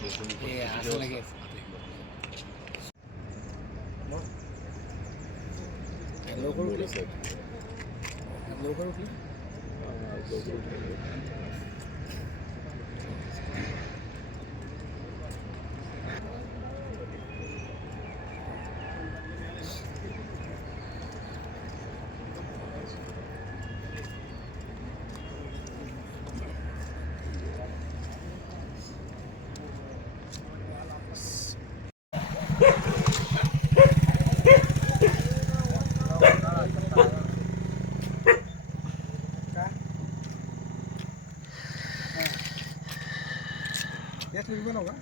हे असं लगेच लवकर उठले लवकर उठले बनव का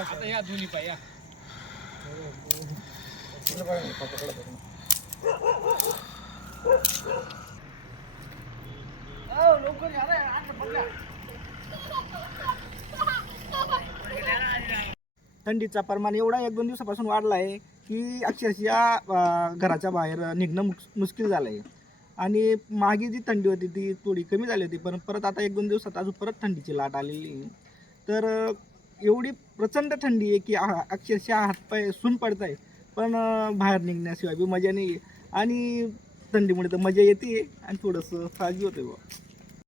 आता या दोन्ही पाय या लवकर थंडीचा प्रमाण एवढा 1-2 दिवसापासून वाढला आहे की अक्षरशः घराच्या बाहेर निघणं मुश्किल झालं आहे. आणि मागे जी थंडी होती ती थोडी कमी झाली होती, पण परत आता 1-2 दिवसात अजून परत थंडीची लाट आलेली आहे. तर एवढी प्रचंड थंडी आहे की अक्षरशः हातपाय सून पडत आहे, पण बाहेर निघण्याशिवाय बी मजा नाही आहे. आणि थंडीमुळे तर मजा येते आणि थोडंसं फाजी होते बा.